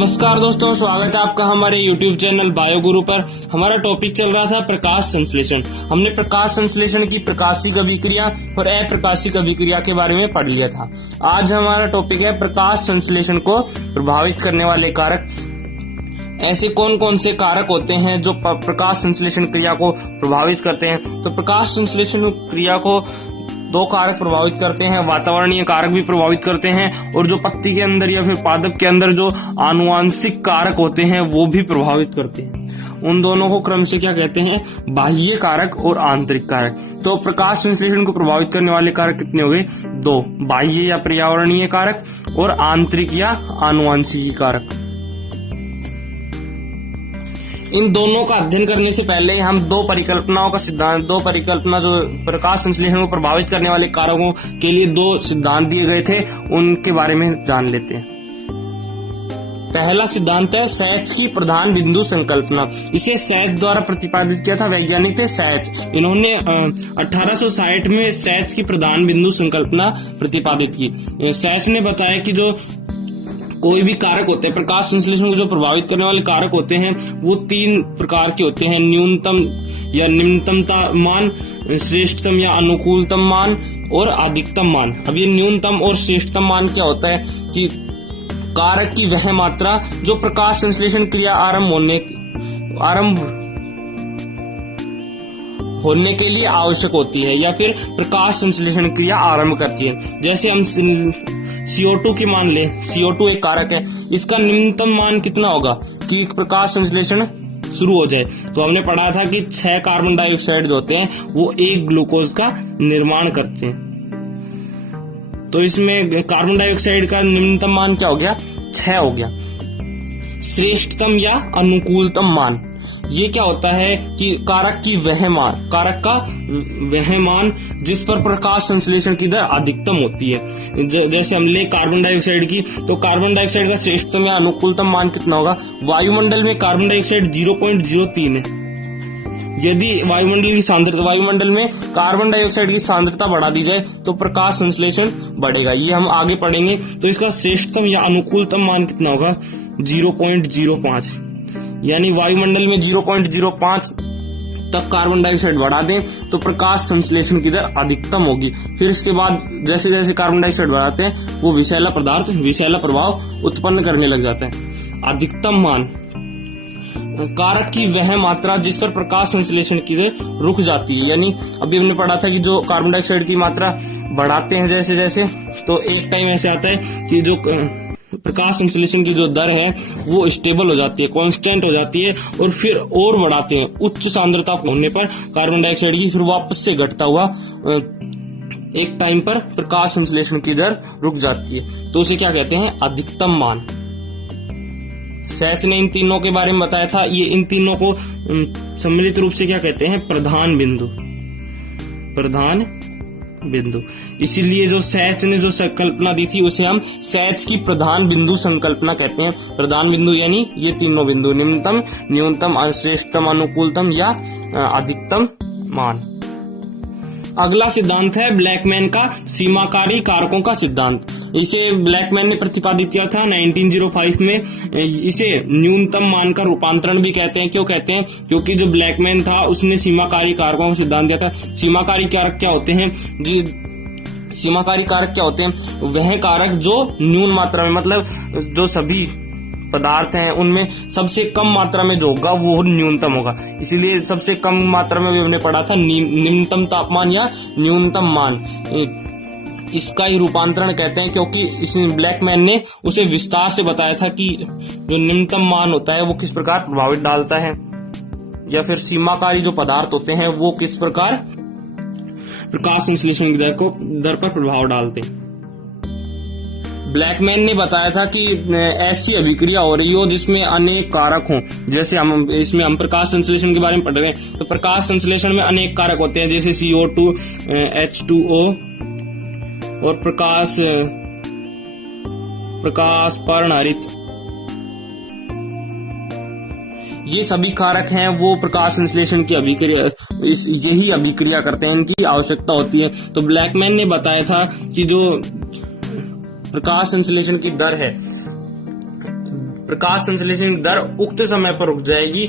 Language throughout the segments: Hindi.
नमस्कार दोस्तों, स्वागत है आपका हमारे YouTube चैनल बायो गुरु पर। हमारा टॉपिक चल रहा था प्रकाश संश्लेषण। हमने प्रकाश संश्लेषण की प्रकाशिक अभिक्रिया और अप्रकाशिक अभिक्रिया के बारे में पढ़ लिया था। आज हमारा टॉपिक है प्रकाश संश्लेषण को प्रभावित करने वाले कारक। ऐसे कौन कौन से कारक होते हैं जो प्रकाश संश्लेषण क्रिया को प्रभावित करते हैं? तो प्रकाश संश्लेषण क्रिया को दो कारक प्रभावित करते हैं, वातावरणीय कारक भी प्रभावित करते हैं और जो पत्ती के अंदर या फिर पादप के अंदर जो आनुवांशिक कारक होते हैं वो भी प्रभावित करते हैं। उन दोनों को क्रम से क्या कहते हैं? बाह्य कारक और आंतरिक कारक। तो प्रकाश संश्लेषण को प्रभावित करने वाले कारक कितने हो गए? दो, बाह्य या पर्यावरणीय कारक और आंतरिक या आनुवांशिक कारक। इन दोनों का अध्ययन करने से पहले हम दो परिकल्पना जो प्रकाश संश्लेषण को प्रभावित करने वाले कारकों के लिए दो सिद्धांत दिए गए थे, उनके बारे में जान लेते हैं। पहला सिद्धांत है सैच की प्रधान बिंदु संकल्पना। इसे सैच द्वारा प्रतिपादित किया था, वैज्ञानिक थे सैच। इन्होंने 1860 में सैच की प्रधान बिंदु संकल्पना प्रतिपादित की। सैच ने बताया कि जो कोई भी कारक होते हैं, प्रकाश संश्लेषण को जो प्रभावित करने वाले कारक होते हैं वो तीन प्रकार के होते हैं: न्यूनतम या निम्नतम मान, श्रेष्ठतम या अनुकूलतम मान और अधिकतम मान। अब ये न्यूनतम और श्रेष्ठतम मान क्या होता है कि कारक की वह मात्रा जो प्रकाश संश्लेषण क्रिया आरंभ होने के लिए आवश्यक होती है या फिर प्रकाश संश्लेषण क्रिया आरंभ करती है। जैसे हम CO2 की मान ले, CO2 एक कारक है, इसका निम्नतम मान कितना होगा कि प्रकाश संश्लेषण शुरू हो जाए? तो हमने पढ़ा था कि 6 कार्बन डाइऑक्साइड जो होते हैं वो एक ग्लूकोज का निर्माण करते हैं। तो इसमें कार्बन डाइऑक्साइड का निम्नतम मान क्या हो गया? 6 हो गया। श्रेष्ठतम या अनुकूलतम मान, ये क्या होता है कि कारक का वह मान जिस पर प्रकाश संश्लेषण की दर अधिकतम होती है। जैसे हम ले कार्बन डाइऑक्साइड की, तो कार्बन डाइऑक्साइड का श्रेष्ठतम या अनुकूलतम मान कितना होगा? वायुमंडल में कार्बन डाइऑक्साइड 0.03 है। यदि वायुमंडल में कार्बन डाइऑक्साइड की सांद्रता बढ़ा दी जाए तो प्रकाश संश्लेषण बढ़ेगा। ये हम आगे पढ़ेंगे। तो इसका श्रेष्ठतम या अनुकूलतम मान कितना होगा? 0.05। यानी वायुमंडल में 0.05 तक कार्बन डाइऑक्साइड बढ़ा दें तो प्रकाश संश्लेषण की दर अधिकतम होगी। फिर इसके बाद जैसे जैसे कार्बन डाइऑक्साइड बढ़ाते हैं वो विषैला प्रभाव उत्पन्न करने लग जाता है। अधिकतम मान, कारक की वह मात्रा जिस पर प्रकाश संश्लेषण की दर रुक जाती है। यानी अभी हमने पढ़ा था कि जो कार्बन डाइऑक्साइड की मात्रा बढ़ाते हैं जैसे जैसे, तो एक टाइम ऐसे आता है कि जो प्रकाश संश्लेषण की जो दर है वो स्टेबल हो जाती है, कांस्टेंट हो जाती है, और फिर और बढ़ाते हैं उच्च सांद्रता होने पर कार्बन डाइऑक्साइड की, फिर वापस से घटता हुआ एक टाइम पर प्रकाश संश्लेषण की दर रुक जाती है। तो उसे क्या कहते हैं? अधिकतम मान। सैच ने इन तीनों के बारे में बताया था। ये इन तीनों को सम्मिलित रूप से क्या कहते हैं? प्रधान बिंदु। इसीलिए जो सैच ने जो संकल्पना दी थी उसे हम सैच की प्रधान बिंदु संकल्पना कहते हैं। प्रधान बिंदु यानी ये तीनों बिंदु: निम्नतम, न्यूनतम, श्रेष्ठतम, अनुकूलतम या अधिकतम मान। अगला सिद्धांत है ब्लैकमैन का सीमाकारी कारकों का सिद्धांत। इसे ब्लैकमैन ने प्रतिपादित किया था 1905 में। इसे न्यूनतम मान का रूपांतरण भी कहते हैं। क्यों कहते हैं? क्योंकि जो ब्लैकमैन था उसने सीमाकारी कारकों का सिद्धांत दिया था। सीमाकारी कारक क्या होते हैं? वह कारक जो न्यून मात्रा में, मतलब जो सभी पदार्थ हैं उनमें सबसे कम मात्रा में जो होगा वो न्यूनतम होगा। इसीलिए सबसे कम मात्रा में भी हमने पढ़ा था निम्नतम तापमान या न्यूनतम मान। इसका ही रूपांतरण कहते हैं, क्योंकि इस ब्लैकमैन ने उसे विस्तार से बताया था कि जो निम्नतम मान होता है वो किस प्रकार प्रभावित डालता है, या फिर सीमाकारी जो पदार्थ होते हैं वो किस प्रकार प्रकाश संश्लेषण की दर पर प्रभाव डालते हैं। ब्लैकमैन ने बताया था कि ऐसी अभिक्रिया हो रही हो जिसमें अनेक कारक हों। जैसे हम प्रकाश संश्लेषण के बारे में पढ़ रहे हैं, तो प्रकाश संश्लेषण में अनेक कारक होते हैं, जैसे CO2, H2O और प्रकाश पर्णहरित। ये सभी कारक हैं वो प्रकाश संश्लेषण की यही अभिक्रिया करते हैं, इनकी आवश्यकता होती है। तो ब्लैकमैन ने बताया था कि जो प्रकाश संश्लेषण की दर है प्रकाश संश्लेषण की दर उक्त समय पर रुक जाएगी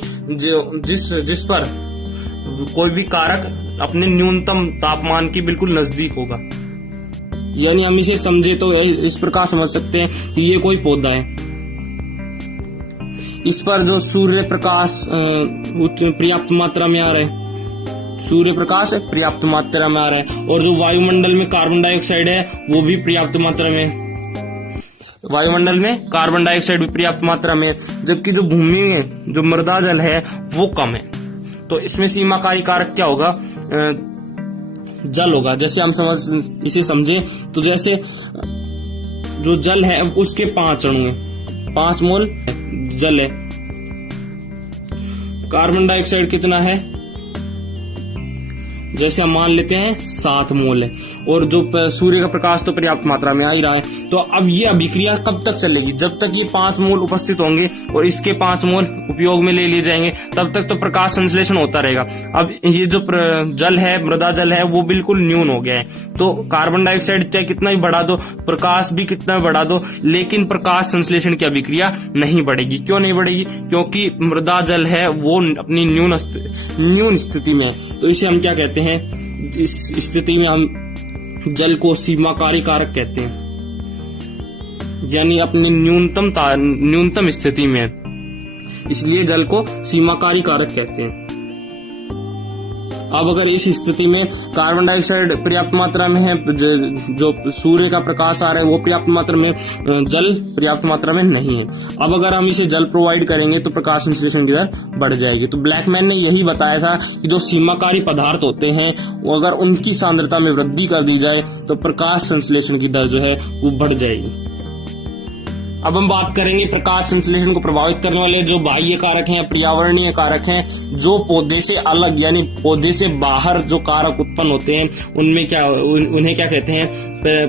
जिस पर कोई भी कारक अपने न्यूनतम तापमान के बिल्कुल नजदीक होगा। यानी हम इसे समझे तो इस प्रकार समझ सकते हैं कि ये कोई पौधा है, इस पर जो सूर्य प्रकाश पर्याप्त मात्रा में आ रहा है, सूर्य प्रकाश पर्याप्त मात्रा में आ रहा है, और जो वायुमंडल में कार्बन डाइऑक्साइड है वो भी पर्याप्त मात्रा में, वायुमंडल में कार्बन डाइऑक्साइड भी पर्याप्त मात्रा में, जबकि जो भूमि में जो मृदा जल है वो कम है। तो इसमें सीमाकारी कारक क्या होगा? जल होगा। जैसे हम इसे समझे तो जैसे जो जल है उसके 5 अणु है, 5 मोल जल है, कार्बन डाइऑक्साइड कितना है? जैसे हम मान लेते हैं 7 मोल है, और जो सूर्य का प्रकाश तो पर्याप्त मात्रा में आ ही रहा है। तो अब ये अभिक्रिया कब तक चलेगी? जब तक ये 5 मोल उपस्थित होंगे और इसके 5 मोल उपयोग में ले लिए जाएंगे, तब तक तो प्रकाश संश्लेषण होता रहेगा। अब ये जो जल है, मृदा जल है, वो बिल्कुल न्यून हो गया है। तो कार्बन डाइऑक्साइड चाहे कितना ही बढ़ा दो, प्रकाश भी कितना बढ़ा दो, लेकिन प्रकाश संश्लेषण की अभिक्रिया नहीं बढ़ेगी। क्यों नहीं बढ़ेगी? क्योंकि मृदा जल है वो अपनी न्यून स्थिति में है। तो इसे हम क्या कहते हैं? इस स्थिति में हम जल को सीमाकारी कारक कहते हैं, यानी अपनी न्यूनतम स्थिति में, इसलिए जल को सीमाकारी कारक कहते हैं। अब अगर इस स्थिति में कार्बन डाइऑक्साइड पर्याप्त मात्रा में है, जो सूर्य का प्रकाश आ रहा है वो पर्याप्त मात्रा में, जल पर्याप्त मात्रा में नहीं है। अब अगर हम इसे जल प्रोवाइड करेंगे तो प्रकाश संश्लेषण की दर बढ़ जाएगी। तो ब्लैकमैन ने यही बताया था कि जो सीमाकारी पदार्थ होते हैं वो अगर उनकी सांद्रता में वृद्धि कर दी जाए तो प्रकाश संश्लेषण की दर जो है वो बढ़ जाएगी। अब हम बात करेंगे प्रकाश संश्लेषण को प्रभावित करने वाले जो बाह्य कारक हैं, पर्यावरणीय कारक हैं, जो पौधे से अलग यानी पौधे से बाहर जो कारक उत्पन्न होते हैं उन्हें क्या कहते हैं?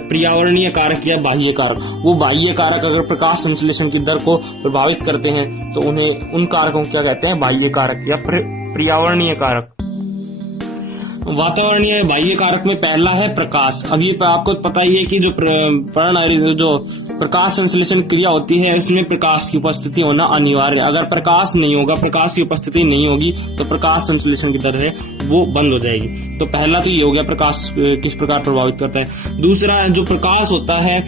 पर्यावरणीय कारक या बाह्य कारक। वो बाह्य कारक अगर प्रकाश संश्लेषण की दर को प्रभावित करते हैं तो उन कारकों को क्या कहते हैं? बाह्य कारक या पर्यावरणीय कारक। वातावरणीय बाह्य कारक में पहला है प्रकाश। अब ये आपको पता ही है कि जो प्रकाश संश्लेषण क्रिया होती है उसमें प्रकाश की उपस्थिति होना अनिवार्य है। अगर प्रकाश नहीं होगा, प्रकाश की उपस्थिति नहीं होगी तो प्रकाश संश्लेषण की दर है वो बंद हो जाएगी। तो पहला तो ये हो गया प्रकाश किस प्रकार प्रभावित करता है। दूसरा जो प्रकाश होता है,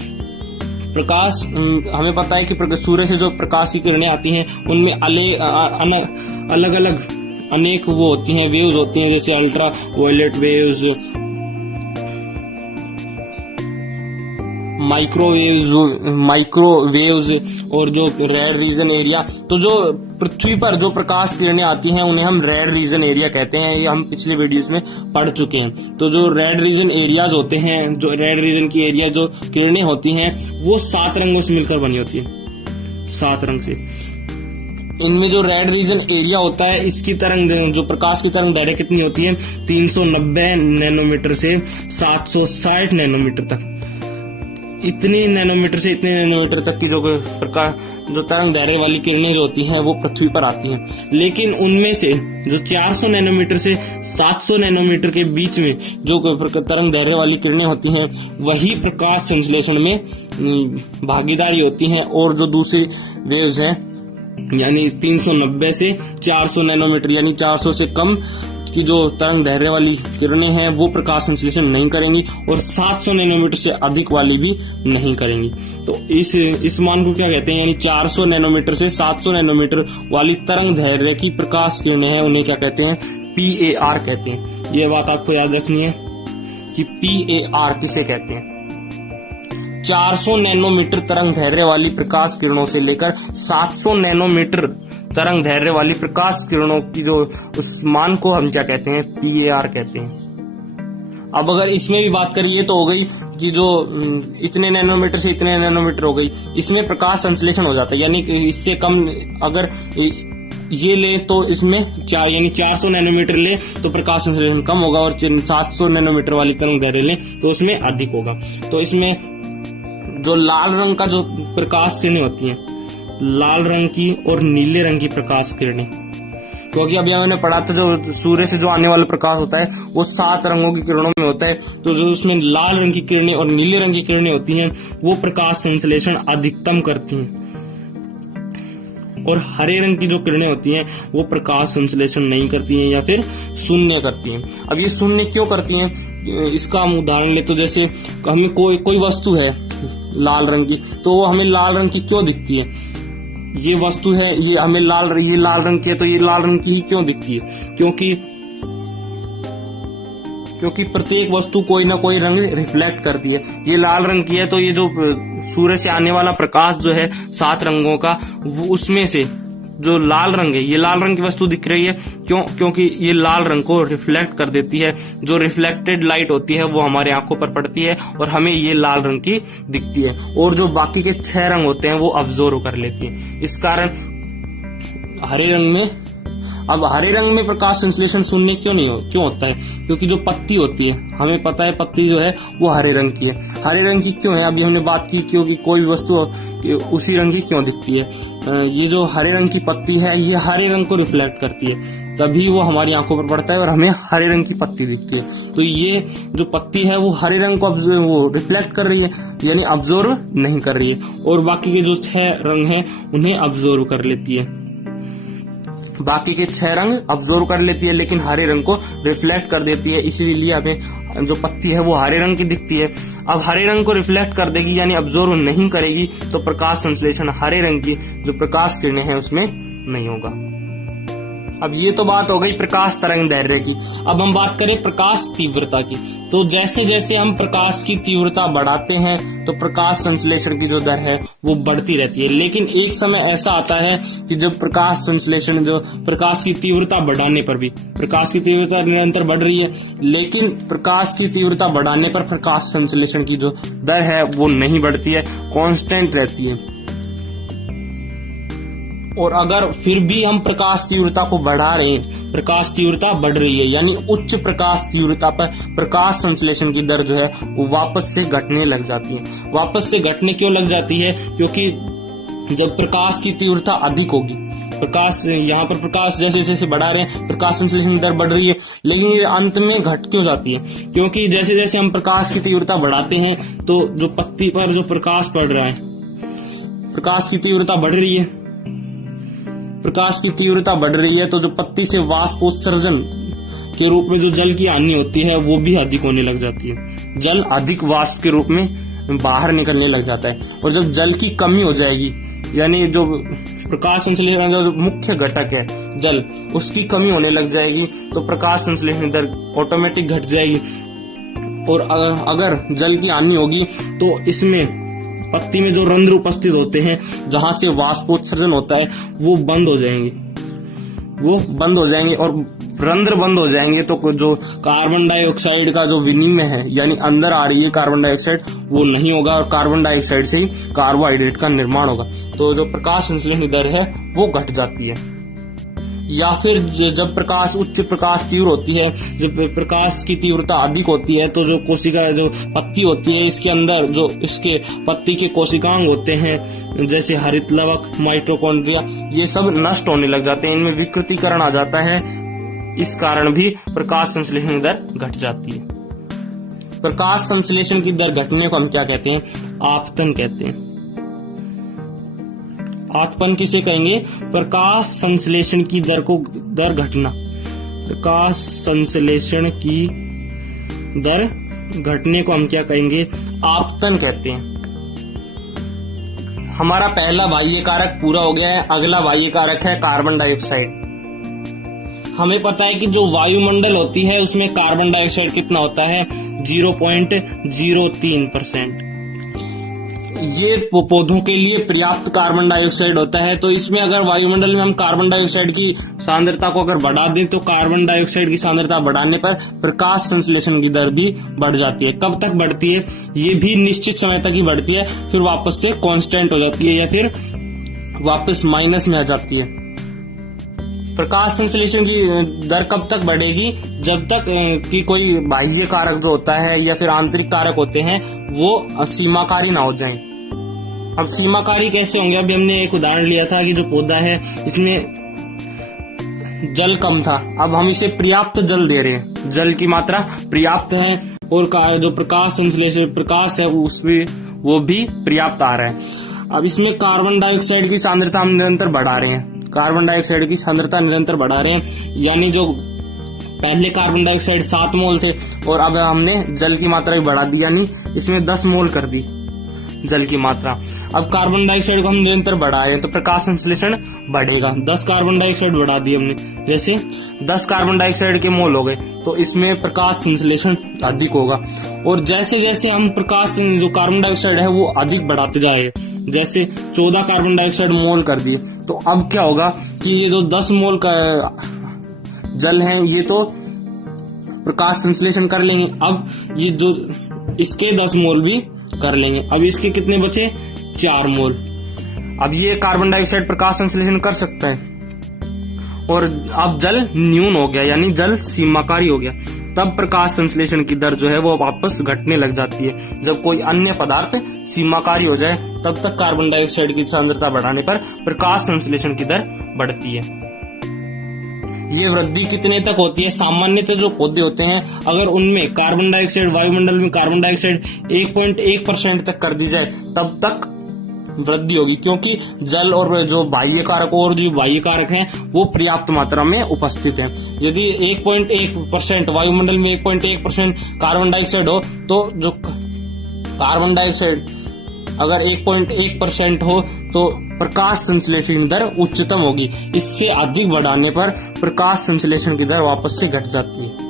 प्रकाश हमें पता है कि सूर्य से जो प्रकाश की किरणें आती हैं उनमें अलग अलग अनेक वो होती हैं, वेव्स होती हैं, जैसे अल्ट्रा वायलेट वेव्स, माइक्रोवेव्स और जो रेड रीजन एरिया। तो जो पृथ्वी पर जो प्रकाश किरणें आती हैं उन्हें हम रेड रीजन एरिया कहते हैं। ये हम पिछले वीडियोस में पढ़ चुके हैं। तो जो रेड रीजन एरियाज होते हैं, जो रेड रीजन की एरिया जो किरणें होती हैं वो 7 रंगों से मिलकर बनी होती है, 7 रंग से। इनमें जो रेड रीजन एरिया होता है इसकी तरंग, जो प्रकाश की तरंग दैर्घ्य कितनी होती है? 390 नैनोमीटर से 760 नैनोमीटर तक। इतने नैनोमीटर से इतने नैनोमीटर तक की जो तरंग दैर्घ्य वाली किरणें जो होती हैं वो पृथ्वी पर आती हैं। लेकिन उनमें से जो 400 नैनोमीटर से 700 नैनोमीटर के बीच में जो तरंग दैर्घ्य वाली किरणें होती हैं वही प्रकाश संश्लेषण में भागीदारी होती हैं, और जो दूसरी वेव्स हैं यानी 390 से 400 नैनोमीटर यानी 400 से कम की जो तरंग दैर्घ्य वाली किरणें हैं वो प्रकाश संश्लेषण नहीं करेंगी, और 700 नैनोमीटर से अधिक वाली भी नहीं करेंगी। तो इस मान को क्या कहते हैं? यानी 400 नैनोमीटर से 700 नैनोमीटर वाली तरंग दैर्घ्य की प्रकाश किरणें हैं उन्हें क्या कहते हैं? PAR कहते हैं। ये बात आपको याद रखनी है कि PAR किसे कहते हैं। 400 नैनोमीटर तरंग दैर्घ्य वाली प्रकाश किरणों से लेकर 700 नैनोमीटर तरंग दैर्घ्य वाली प्रकाश किरणों की जो उस मान को हम क्या कहते हैं? PAR कहते हैं। अब अगर इसमें भी बात करिए तो हो गई कि जो इतने नैनोमीटर से इतने नैनोमीटर हो गई, इसमें प्रकाश संश्लेषण हो जाता है। यानी इससे कम अगर ये ले तो इसमें यानी 400 नैनोमीटर ले तो प्रकाश संश्लेषण कम होगा, और 700 नैनोमीटर वाली तरंग दैर्घ्य ले तो उसमें अधिक होगा। तो इसमें जो लाल रंग का जो प्रकाश किरणें होती हैं, लाल रंग की और नीले रंग की प्रकाश किरणें, क्योंकि अभी हमने पढ़ा था जो सूर्य से जो आने वाला प्रकाश होता है वो 7 रंगों की किरणों में होता है। तो जो उसमें लाल रंग की किरणें और नीले रंग की किरणें होती हैं वो प्रकाश संश्लेषण अधिकतम करती हैं। और हरे रंग की जो किरणें होती हैं वो प्रकाश संश्लेषण नहीं करती हैं या फिर शून्य करती हैं। अब ये शून्य क्यों करती हैं, इसका हम उदाहरण ले तो जैसे हमें कोई वस्तु है लाल रंग की, तो वो हमें लाल रंग की क्यों दिखती है। ये वस्तु है, ये हमें ये लाल रंग की है, तो ये लाल रंग की ही क्यों दिखती है, क्योंकि प्रत्येक वस्तु कोई ना कोई रंग रिफ्लेक्ट करती है। ये लाल रंग की है तो ये जो सूर्य से आने वाला प्रकाश जो है 7 रंगों का, वो उसमें से जो लाल रंग है, ये लाल रंग की वस्तु दिख रही है क्योंकि ये लाल रंग को रिफ्लेक्ट कर देती है। जो रिफ्लेक्टेड लाइट होती है वो हमारे आंखों पर पड़ती है और हमें ये लाल रंग की दिखती है, और जो बाकी के 6 रंग होते हैं वो अब्जॉर्व कर लेती है। इस कारण हरे रंग में प्रकाश संश्लेषण शून्य क्यों होता है, क्योंकि जो पत्ती होती है, हमें पता है पत्ती जो है वो हरे रंग की है। हरे रंग की क्यों है, अभी हमने बात की क्योंकि कोई भी वस्तु उसी रंग की क्यों दिखती है। ये जो हरे रंग की पत्ती है ये हरे रंग को रिफ्लेक्ट करती है, तभी वो हमारी आंखों पर पड़ता है और हमें हरे रंग की पत्ती दिखती है। तो ये जो पत्ती है वो हरे रंग को वो रिफ्लेक्ट कर रही है, यानी अब्जॉर्व नहीं कर रही है, और बाकी के जो 6 रंग हैं उन्हें अब्जॉर्व कर लेती है। बाकी के 6 रंग अब्जॉर्व कर लेती है लेकिन हरे रंग को रिफ्लेक्ट कर देती है, इसीलिए हमें जो पत्ती है वो हरे रंग की दिखती है। अब हरे रंग को रिफ्लेक्ट कर देगी यानी अब्जॉर्व नहीं करेगी, तो प्रकाश संश्लेषण हरे रंग की जो प्रकाश किरणें हैं उसमें नहीं होगा। अब ये तो बात हो गई प्रकाश तरंग दैर्घ्य की। अब हम बात करें प्रकाश तीव्रता की। तो जैसे जैसे हम प्रकाश की तीव्रता बढ़ाते हैं तो प्रकाश संश्लेषण की जो दर है वो बढ़ती रहती है, लेकिन एक समय ऐसा आता है कि जब प्रकाश संश्लेषण जो प्रकाश की तीव्रता बढ़ाने पर भी, प्रकाश की तीव्रता निरंतर बढ़ रही है लेकिन प्रकाश की तीव्रता बढ़ाने पर प्रकाश संश्लेषण की जो दर है वो नहीं बढ़ती है, कांस्टेंट रहती है। और अगर फिर भी हम प्रकाश तीव्रता को बढ़ा रहे हैं, प्रकाश तीव्रता बढ़ रही है यानी उच्च प्रकाश तीव्रता पर प्रकाश संश्लेषण की दर जो है वो वापस से घटने लग जाती है। वापस से घटने क्यों लग जाती है, क्योंकि जब प्रकाश की तीव्रता अधिक होगी, यहाँ पर प्रकाश जैसे जैसे बढ़ा रहे हैं प्रकाश संश्लेषण दर बढ़ रही है, लेकिन ये अंत में घट क्यों जाती है, क्योंकि जैसे जैसे हम प्रकाश की तीव्रता बढ़ाते हैं तो जो पत्ती पर जो प्रकाश पड़ रहा है, प्रकाश की तीव्रता बढ़ रही है, प्रकाश की तीव्रता बढ़ रही है तो जो पत्ती से वाष्पोत्सर्जन के रूप में जो जल की हानि होती है वो भी अधिक होने लग जाती है। जल अधिक वाष्प के रूप में बाहर निकलने लग जाता है, और जब जल की कमी हो जाएगी यानी जो प्रकाश संश्लेषण जो मुख्य घटक है जल, उसकी कमी होने लग जाएगी तो प्रकाश संश्लेषण दर ऑटोमेटिक घट जाएगी। और अगर जल की हानि होगी तो इसमें पत्ती में जो रंध्र उपस्थित होते हैं जहां से वाष्पोत्सर्जन होता है वो बंद हो जाएंगे, और रंध्र बंद हो जाएंगे तो जो कार्बन डाइऑक्साइड का जो विनिमय है यानी अंदर आ रही है कार्बन डाइऑक्साइड वो नहीं होगा, और कार्बन डाइऑक्साइड से ही कार्बोहाइड्रेट का निर्माण होगा, तो जो प्रकाश संश्लेषण दर है वो घट जाती है। या फिर जब प्रकाश उच्च प्रकाश तीव्र होती है, जब प्रकाश की तीव्रता अधिक होती है तो जो कोशिका जो पत्ती होती है इसके अंदर जो इसके पत्ती के कोशिकांग होते हैं जैसे हरित लवक, माइटोकॉन्ड्रिया, ये सब नष्ट होने लग जाते हैं, इनमें विकृतीकरण आ जाता है। इस कारण भी प्रकाश संश्लेषण दर घट जाती है। प्रकाश संश्लेषण की दर घटने को हम क्या कहते हैं, आपतन कहते हैं। आपतन किसे कहेंगे, प्रकाश संश्लेषण की दर घटना, प्रकाश संश्लेषण की दर घटने को हम क्या कहेंगे, आपतन कहते हैं। हमारा पहला बाह्य कारक पूरा हो गया है, अगला बाह्य कारक है कार्बन डाइऑक्साइड। हमें पता है कि जो वायुमंडल होती है उसमें कार्बन डाइऑक्साइड कितना होता है, 0.03%। ये पौधों के लिए पर्याप्त कार्बन डाइऑक्साइड होता है, तो इसमें अगर वायुमंडल में हम कार्बन डाइऑक्साइड की सांद्रता को अगर बढ़ा दें तो कार्बन डाइऑक्साइड की सांद्रता बढ़ाने पर प्रकाश संश्लेषण की दर भी बढ़ जाती है। कब तक बढ़ती है, ये भी निश्चित समय तक ही बढ़ती है, फिर वापस से कांस्टेंट हो जाती है या फिर वापस माइनस में आ जाती है। प्रकाश संश्लेषण की दर कब तक बढ़ेगी, जब तक कि कोई बाह्य कारक जो होता है या फिर आंतरिक कारक होते हैं वो सीमाकारी ना हो जाएं। अब सीमाकारी कैसे होंगे, अभी हमने एक उदाहरण लिया था कि जो पौधा है इसमें जल कम था, अब हम इसे पर्याप्त जल दे रहे हैं, जल की मात्रा पर्याप्त है और जो प्रकाश संश्लेषण प्रकाश है उसमें वो भी पर्याप्त आ रहा है। अब इसमें कार्बन डाइऑक्साइड की सांद्रता हम निरंतर बढ़ा रहे हैं, कार्बन डाइऑक्साइड की सांद्रता निरंतर बढ़ा रहे हैं, यानी जो पहले कार्बन डाइऑक्साइड 7 मोल थे और अब हमने जल की मात्रा भी बढ़ा दी, यानी इसमें 10 मोल कर दी जल की मात्रा। अब कार्बन डाइऑक्साइड को हम निरंतर बढ़ाए तो प्रकाश संश्लेषण बढ़ेगा। 10 कार्बन डाइऑक्साइड बढ़ा दी हमने, जैसे 10 कार्बन डाइऑक्साइड के मोल हो गए तो इसमें प्रकाश संश्लेषण अधिक होगा। और जैसे जैसे हम प्रकाश जो कार्बन डाइऑक्साइड है वो अधिक बढ़ाते जाए, जैसे 14 कार्बन डाइऑक्साइड मोल कर दिए, तो अब क्या होगा कि ये जो 10 मोल का जल है ये तो प्रकाश संश्लेषण कर लेंगे, अब ये जो इसके 10 मोल भी कर लेंगे। अब इसके कितने बचे? 4 मोल। अब ये कार्बन डाइऑक्साइड प्रकाश संश्लेषण कर सकता है और अब जल न्यून हो गया, यानी जल सीमाकारी हो गया। तब प्रकाश संश्लेषण की दर जो है वो वापस घटने लग जाती है। जब कोई अन्य पदार्थ सीमाकारी हो जाए तब तक कार्बन डाइऑक्साइड की सांद्रता बढ़ाने पर प्रकाश संश्लेषण की दर बढ़ती है। ये वृद्धि कितने तक होती है? सामान्यतः जो पौधे होते हैं अगर उनमें कार्बन डाइऑक्साइड, वायुमंडल में कार्बन डाइऑक्साइड 1.1% तक कर दी जाए तब तक वृद्धि होगी, क्योंकि जल और जो बाह्य कारक और जो बाह्य कारक हैं वो पर्याप्त मात्रा में उपस्थित हैं। यदि 1.1% वायुमंडल में 1.1% कार्बन डाइऑक्साइड हो तो जो कार्बन डाइऑक्साइड अगर 1.1% हो तो प्रकाश संश्लेषण दर उच्चतम होगी। इससे अधिक बढ़ाने पर प्रकाश संश्लेषण की दर वापस से घट जाती है।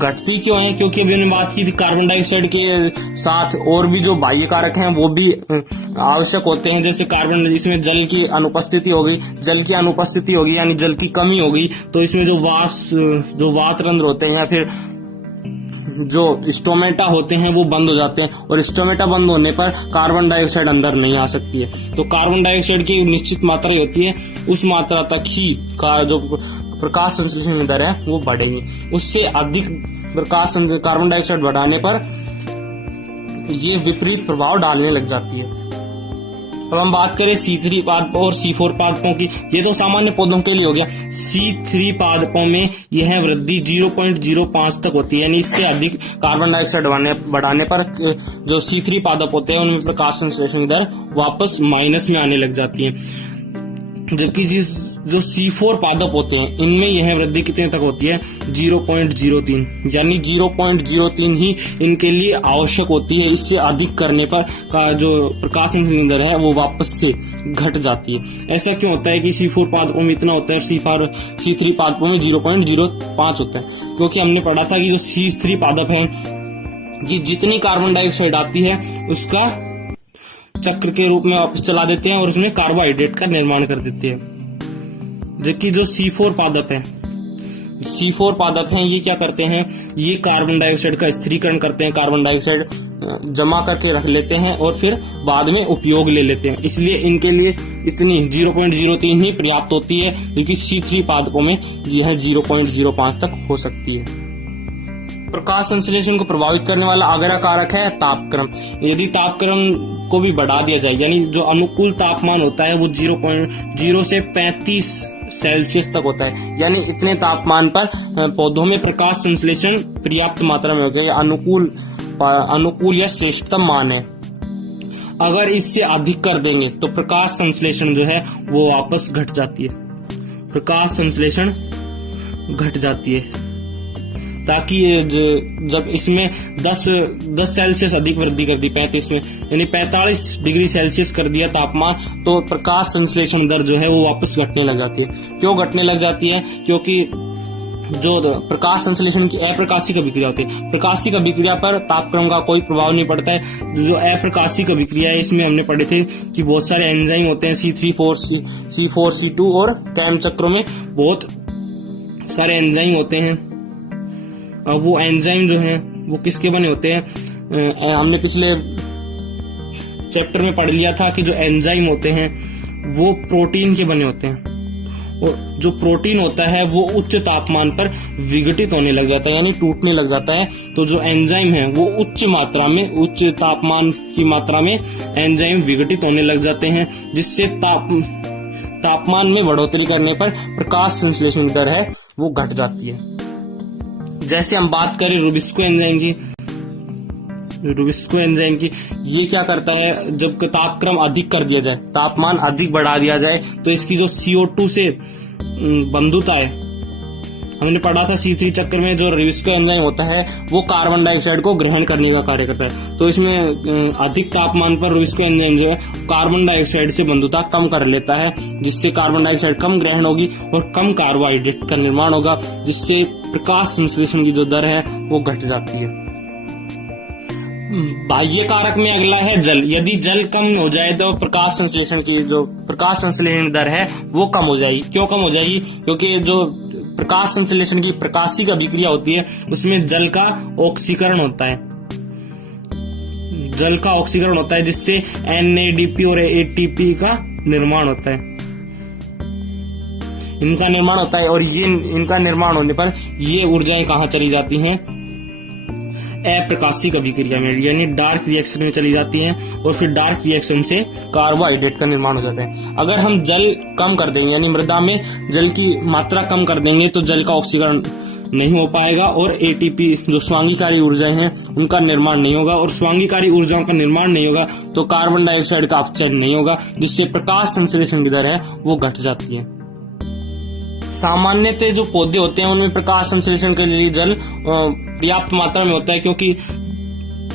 घटती क्यों है? क्योंकि अभी हमने बात की थी कार्बन डाइऑक्साइड के साथ और भी जो बाह्य कारक हैं वो भी आवश्यक होते हैं। जैसे कार्बन, इसमें जल की अनुपस्थिति होगी, जल की अनुपस्थिति होगी यानी जल की कमी होगी तो इसमें जो वात रंध्र होते हैं या फिर जो स्टोमेटा होते हैं वो बंद हो जाते हैं और स्टोमेटा बंद होने पर कार्बन डाइऑक्साइड अंदर नहीं आ सकती है। तो कार्बन डाइऑक्साइड की निश्चित मात्रा होती है, उस मात्रा तक ही जो प्रकाश संश्लेषण की दर है वो बढ़ेगी। उससे अधिक कार्बन डाइऑक्साइड बढ़ाने पर ये विपरीत प्रभाव डालने लग जाती है। अब हम बात करें C3 पादपों और C4 पादपों की। ये तो सामान्य पौधों के लिए हो गया। C3 पादपों में यह वृद्धि 0.05 तक होती है, यानी इससे अधिक कार्बन डाइऑक्साइड बढ़ाने पर जो C3 पादप होते हैं उनमें प्रकाश संश्लेषण की दर वापस माइनस में आने लग जाती है। जबकि जो C4 पादप होते हैं इनमें यह वृद्धि कितने तक होती है? 0.03, यानी 0.03 ही इनके लिए आवश्यक होती है। इससे अधिक करने पर का जो प्रकाश संश्लेषण दर है वो वापस से घट जाती है। ऐसा क्यों होता है कि C4 पादपों में इतना होता है और C3 पादपों में 0.05 होता है? क्योंकि हमने पढ़ा था कि जो C3 पादप है ये जितनी कार्बन डाइऑक्साइड आती है उसका चक्र के रूप में वापस चला देते हैं और उसमें कार्बोहाइड्रेट का निर्माण कर देते हैं। जबकि जो C4 पादप हैं ये क्या करते हैं? ये कार्बन डाइऑक्साइड का स्थिरीकरण करते हैं, कार्बन डाइऑक्साइड जमा करके रख लेते हैं और फिर बाद में उपयोग ले लेते हैं। इसलिए इनके लिए इतनी 0.03 ही पर्याप्त होती है, क्योंकि C3 पादपों में यह 0.05 तक हो सकती है। प्रकाश संश्लेषण को प्रभावित करने वाला अगला कारक है तापक्रम। यदि तापक्रम को भी बढ़ा दिया जाए, यानी जो अनुकूल तापमान होता है वो 0 से 35 सेल्सियस तक होता है, यानी इतने तापमान पर पौधों में प्रकाश संश्लेषण पर्याप्त मात्रा में होगा। अनुकूल या श्रेष्ठतम मान है। अगर इससे अधिक कर देंगे तो प्रकाश संश्लेषण जो है वो वापस घट जाती है, प्रकाश संश्लेषण घट जाती है। ताकि जब इसमें 10 सेल्सियस अधिक वृद्धि कर दी 35 में, यानी 45 डिग्री सेल्सियस कर दिया तापमान, तो प्रकाश संश्लेषण दर जो है वो वापस घटने लग जाती है। क्यों घटने लग जाती है? क्योंकि जो प्रकाश संश्लेषण की अप्रकाशिक अभिक्रिया होती है, प्रकाशिक अभिक्रिया पर तापक्रम का कोई प्रभाव नहीं पड़ता है। जो अप्रकाशिक अभिक्रिया है इसमें हमने पढ़े थे कि बहुत सारे एंजाइम होते हैं, C3, C4, और कैम चक्रों में बहुत सारे एंजाइम होते हैं। अब वो एंजाइम जो हैं वो किसके बने होते हैं? हमने पिछले चैप्टर में पढ़ लिया था कि जो एंजाइम होते हैं वो प्रोटीन के बने होते हैं, और जो प्रोटीन होता है वो उच्च तापमान पर विघटित होने लग जाता है, यानी टूटने लग जाता है। तो जो एंजाइम है वो उच्च तापमान की मात्रा में एंजाइम विघटित होने लग जाते हैं, जिससे तापमान में बढ़ोतरी करने पर प्रकाश संश्लेषण दर है वो घट जाती है। जैसे हम बात करें रुबिस्को एंजाइम की, रुबिस्को एंजाइम की, ये क्या करता है, जब तापक्रम अधिक कर दिया जाए, तापमान अधिक बढ़ा दिया जाए, तो इसकी जो CO2 से बंधुता है, हमने पढ़ा था C3 चक्र में जो रुबिस्को एंजाइम होता है वो कार्बन डाइऑक्साइड को ग्रहण करने का कार्य करता है। तो इसमें अधिक तापमान पर रुबिस्को एंजाइम जो है कार्बन डाइऑक्साइड से बंधुता कम कर लेता है, जिससे कार्बन डाइऑक्साइड कम ग्रहण होगी और कम कार्बोहाइड्रेट का निर्माण होगा, जिससे प्रकाश संश्लेषण की जो दर है वो घट जाती है। बाह्य कारक में अगला है जल। यदि जल कम हो जाए तो प्रकाश संश्लेषण की जो प्रकाश संश्लेषण दर है वो कम हो जाएगी। क्यों कम हो जाएगी? क्योंकि जो प्रकाश संश्लेषण की प्रकाशिक अभिक्रिया होती है उसमें जल का ऑक्सीकरण होता है, जल का ऑक्सीकरण होता है, जिससे NADP और ATP का निर्माण होता है, इनका निर्माण होता है। और ये इनका निर्माण होने पर ये ऊर्जाएं कहाँ चली जाती हैं? अप्रकाशिक अभिक्रिया में, यानी डार्क रिएक्शन में चली जाती हैं और फिर डार्क रिएक्शन से कार्बोहाइड्रेट का निर्माण हो जाता है। अगर हम जल कम कर देंगे, यानी मृदा में जल की मात्रा कम कर देंगे, तो जल का ऑक्सीकरण नहीं हो पाएगा और ATP जो स्वांगीकारी ऊर्जाएं हैं उनका निर्माण नहीं होगा, और स्वांगीकारी ऊर्जाओं का निर्माण नहीं होगा तो कार्बन डाइऑक्साइड का अपचयन नहीं होगा, जिससे प्रकाश संश्लेषण की दर है वो घट जाती है। सामान्यतः जो पौधे होते हैं उनमें प्रकाश संश्लेषण के लिए जल पर्याप्त मात्रा में होता है, क्योंकि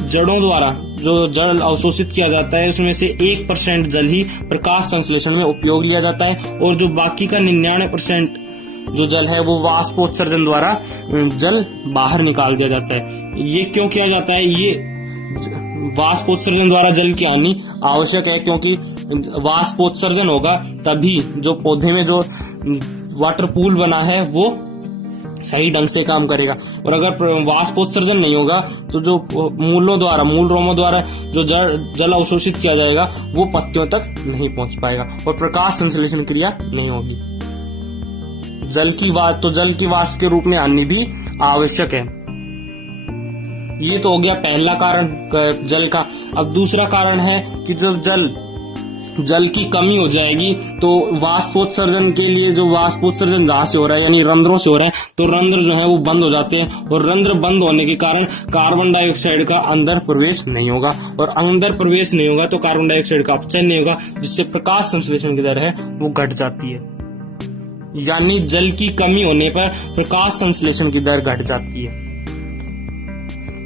जड़ों द्वारा जो जल अवशोषित किया जाता है उसमें से 1% जल ही प्रकाश संश्लेषण में उपयोग लिया जाता है, और जो बाकी का 99% जो जल है वो वाष्पोत्सर्जन द्वारा जल बाहर निकाल दिया जाता है। ये क्यों किया जाता है? ये वाष्पोत्सर्जन द्वारा जल की हानि आवश्यक है, क्योंकि वाष्पोत्सर्जन होगा तभी जो पौधे में जो वाटर पूल बना है वो सही ढंग से काम करेगा, और अगर वाष्पोत्सर्जन नहीं होगा तो जो मूल रोमों द्वारा जो जल अवशोषित किया जाएगा वो पत्तियों तक नहीं पहुंच पाएगा और प्रकाश संश्लेषण क्रिया नहीं होगी। जल की वाष्प के रूप में आनी भी आवश्यक है। ये तो हो गया पहला कारण जल का। अब दूसरा कारण है कि जब जल की कमी हो जाएगी तो वाष्पोत्सर्जन के लिए जो वाष्पोत्सर्जन जहां से हो रहा है यानी रंध्रों से हो रहा है, तो रंध्र जो है वो बंद हो जाते हैं, और रंध्र बंद होने के कारण कार्बन डाइऑक्साइड का अंदर प्रवेश नहीं होगा, और अंदर प्रवेश नहीं होगा तो कार्बन डाइऑक्साइड का अपचयन नहीं होगा, जिससे प्रकाश संश्लेषण की दर है वो घट जाती है। यानी जल की कमी होने पर प्रकाश संश्लेषण की दर घट जाती है।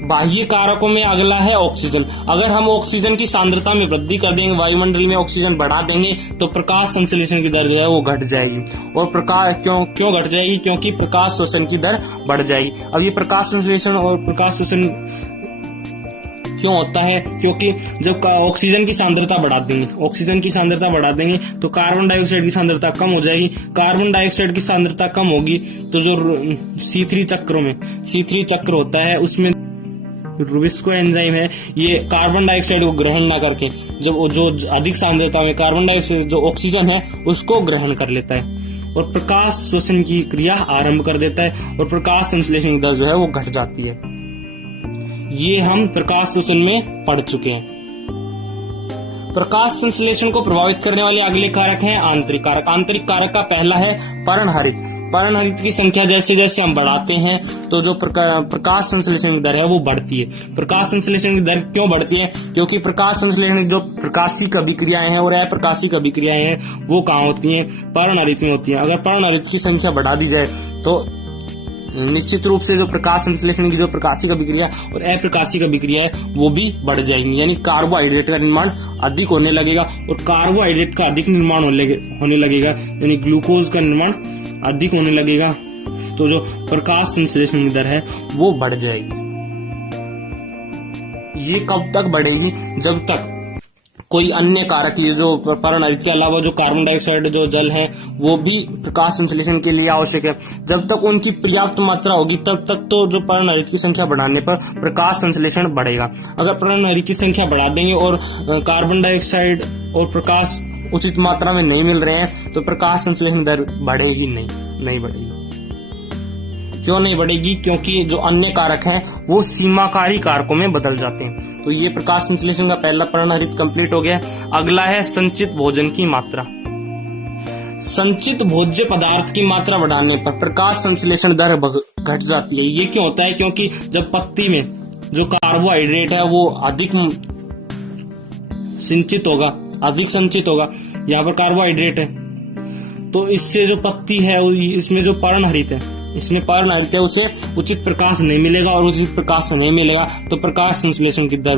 बाह्य कारकों में अगला है ऑक्सीजन। अगर हम ऑक्सीजन की सांद्रता में वृद्धि कर देंगे, वायुमंडल में ऑक्सीजन बढ़ा देंगे, तो प्रकाश संश्लेषण की दर जो है वो घट जाएगी। और प्रकाश क्यों घट जाएगी? क्योंकि प्रकाश शोषण की दर बढ़ जाएगी। अब ये प्रकाश संश्लेषण और प्रकाश शोषण क्यों होता है? क्योंकि जब ऑक्सीजन की सांद्रता बढ़ा देंगे तो कार्बन डाइऑक्साइड की सांद्रता कम हो जाएगी। कार्बन डाइऑक्साइड की सांद्रता कम होगी तो जो C3 चक्र होता है उसमें रुबिस्को एंजाइम है, ये कार्बन डाइऑक्साइड को ग्रहण ना करके जो अधिक सांद्रता में कार्बन डाइऑक्साइड जो ऑक्सीजन है उसको ग्रहण कर लेता है और प्रकाश शोषण की क्रिया आरंभ कर देता है, और प्रकाश संश्लेषण की दर जो है वो घट जाती है। ये हम प्रकाश शोषण में पढ़ चुके हैं। प्रकाश संश्लेषण को प्रभावित करने वाले अगले कारक हैं आंतरिक कारक। आंतरिक कारक का पहला है पर्णहरित। पर्णहरित की संख्या जैसे जैसे हम बढ़ाते हैं तो जो प्रकाश संश्लेषण की दर है वो बढ़ती है। प्रकाश संश्लेषण की दर क्यों बढ़ती है? क्योंकि प्रकाश संश्लेषण की जो प्रकाशिक अभिक्रियाएं हैं और अप्रकाशिक अभिक्रियाएं हैं वो कहाँ होती हैं? पर्णहरित में होती हैं। अगर पर्णहरित की संख्या बढ़ा दी जाए तो निश्चित रूप से जो प्रकाश संश्लेषण की जो प्रकाशिक अभिक्रिया और अप्रकाशिक अभिक्रिया है वो भी बढ़ जाएंगी, यानी कार्बोहाइड्रेट का निर्माण अधिक होने लगेगा, और कार्बोहाइड्रेट का अधिक निर्माण होने लगेगा यानी ग्लूकोज का निर्माण अधिक होने लगेगा, तो जो प्रकाश संश्लेषण की दर है वो बढ़ जाएगी। ये कब तक बढ़ेगी? जब तक कोई अन्य कारक, ये जो पर्णहरित के अलावा जो कार्बन डाइऑक्साइड जो जल है वो भी प्रकाश संश्लेषण के लिए आवश्यक है, जब तक उनकी पर्याप्त मात्रा होगी तब तक तो जो पर्णहरित की संख्या बढ़ाने पर प्रकाश संश्लेषण बढ़ेगा। अगर पर्णहरित की संख्या बढ़ा देंगे और कार्बन डाइऑक्साइड और प्रकाश उचित मात्रा में नहीं मिल रहे हैं तो प्रकाश संश्लेषण दर बढ़ेगी नहीं बढ़ेगी। क्यों नहीं बढ़ेगी? क्योंकि जो अन्य कारक हैं वो सीमाकारी कारकों में बदल जाते हैं। तो ये प्रकाश संश्लेषण का पहला पर्णहरित कंप्लीट हो गया। अगला है संचित भोजन की मात्रा। संचित भोज्य पदार्थ की मात्रा बढ़ाने पर प्रकाश संश्लेषण दर घट जाती है। ये क्यों होता है? क्योंकि जब पत्ती में जो कार्बोहाइड्रेट है वो अधिक संचित होगा। यहाँ पर कार्बोहाइड्रेट है, तो इससे जो पत्ती है इसमें जो पर्णहरित है उसे उचित प्रकाश नहीं मिलेगा, और उचित प्रकाश नहीं मिलेगा तो प्रकाश संश्लेषण की दर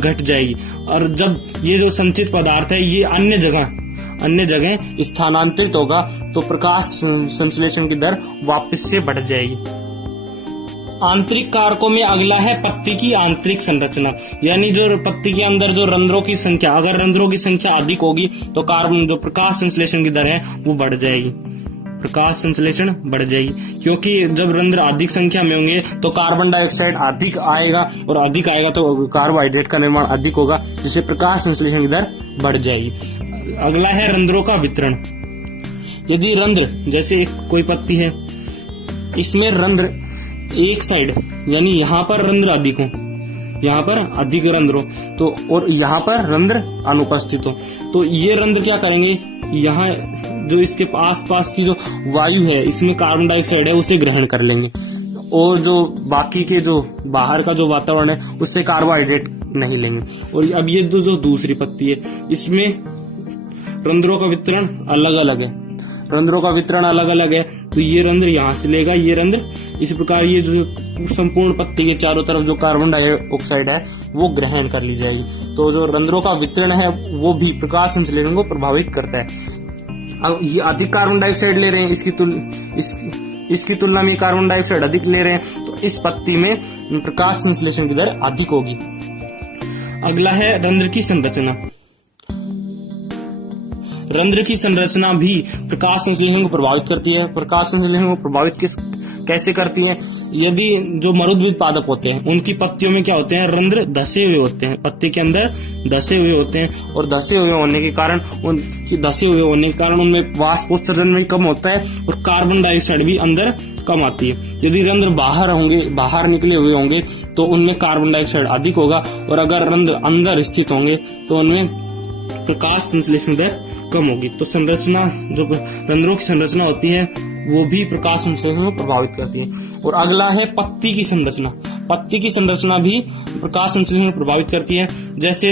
घट जाएगी। और जब ये जो संचित पदार्थ है ये अन्य जगह स्थानांतरित होगा तो प्रकाश संश्लेषण की दर वापस से बढ़ जाएगी। आंतरिक कारकों में अगला है पत्ती की आंतरिक संरचना, यानी जो पत्ती के अंदर जो रंध्रों की संख्या, अगर रंध्रों की संख्या अधिक होगी तो कार्बन जो प्रकाश संश्लेषण की दर है वो बढ़ जाएगी, प्रकाश संश्लेषण बढ़ जाएगी। क्योंकि जब रंध्र अधिक संख्या में होंगे तो कार्बन डाइऑक्साइड अधिक आएगा, और अधिक आएगा तो कार्बोहाइड्रेट का निर्माण अधिक होगा, जिससे प्रकाश संश्लेषण की दर बढ़ जाएगी। अगला है रंध्रों का वितरण। यदि रंध्र, जैसे कोई पत्ती है, इसमें रंध्र एक साइड, यानी यहाँ पर रंध्र अधिक हो, यहाँ पर अधिक रंध्र हो तो, और यहाँ पर रंध्र अनुपस्थित हो, तो ये रंध्र क्या करेंगे, यहाँ जो इसके आसपास की जो वायु है इसमें कार्बन डाइऑक्साइड है उसे ग्रहण कर लेंगे, और जो बाकी के जो बाहर का जो वातावरण है उससे कार्बोहाइड्रेट नहीं लेंगे। और अब ये जो दूसरी पत्ती है इसमें रंध्रों का वितरण अलग अलग है, तो ये रंध्र यहाँ से लेगा, ये रंध्र इस प्रकार, ये जो संपूर्ण पत्ती के चारों तरफ जो कार्बन डाइऑक्साइड है वो ग्रहण कर ली जाएगी। तो जो रंध्रों का वितरण है वो भी प्रकाश संश्लेषण को प्रभावित करता है। अब ये अधिक कार्बन डाइऑक्साइड ले रहे हैं, इसकी तुलना में कार्बन डाइऑक्साइड अधिक ले रहे हैं, तो इस पत्ती में प्रकाश संश्लेषण की दर अधिक होगी। अगला है रंध्र की संरचना। रंध्र की संरचना भी प्रकाश संश्लेषण को प्रभावित करती है। प्रकाश संश्लेषण को प्रभावित कैसे करती है? यदि जो मरुद्भिद पादप होते हैं उनकी पत्तियों में क्या होते हैं, रंध्र धसे हुए होते हैं, पत्ती के अंदर धसे हुए होते हैं, और धसे हुए होने के कारण उनमें वाष्पोत्सर्जन भी कम होता है और कार्बन डाइऑक्साइड भी अंदर कम आती है। यदि रंध्र बाहर निकले हुए होंगे तो उनमें कार्बन डाइऑक्साइड अधिक होगा, और अगर रंध्र अंदर स्थित होंगे तो उनमें प्रकाश संश्लेषण दर कम होगी। तो संरचना, जो रंध्रों की संरचना होती है वो भी प्रकाश संश्लेषण को प्रभावित करती है। और अगला है पत्ती की संरचना। पत्ती की संरचना भी प्रकाश संश्लेषण को प्रभावित करती है। जैसे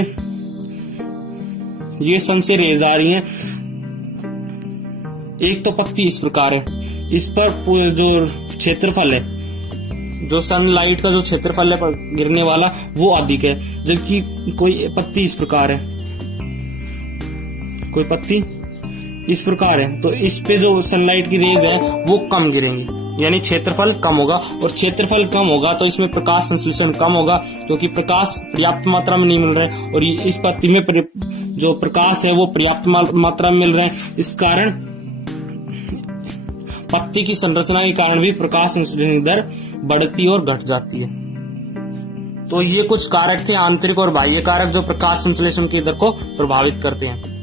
ये सन से रेज आ रही है, एक तो पत्ती इस प्रकार है, इस पर जो क्षेत्रफल है, जो सनलाइट का जो क्षेत्रफल है गिरने वाला वो अधिक है, जबकि कोई पत्ती इस प्रकार है, कोई पत्ती इस प्रकार है, तो इस पे जो सनलाइट की रेज है वो कम गिरेंगी, यानी क्षेत्रफल कम होगा, और क्षेत्रफल कम होगा तो इसमें प्रकाश संश्लेषण कम होगा, क्योंकि प्रकाश पर्याप्त मात्रा में नहीं मिल रहा है, और इस पत्ती में जो प्रकाश है वो पर्याप्त मात्रा में मिल रहा है। इस कारण पत्ती की संरचना के कारण भी प्रकाश संश्लेषण दर बढ़ती और घट जाती है। तो ये कुछ कारक थे, आंतरिक और बाह्य कारक, जो प्रकाश संश्लेषण की दर को प्रभावित करते हैं।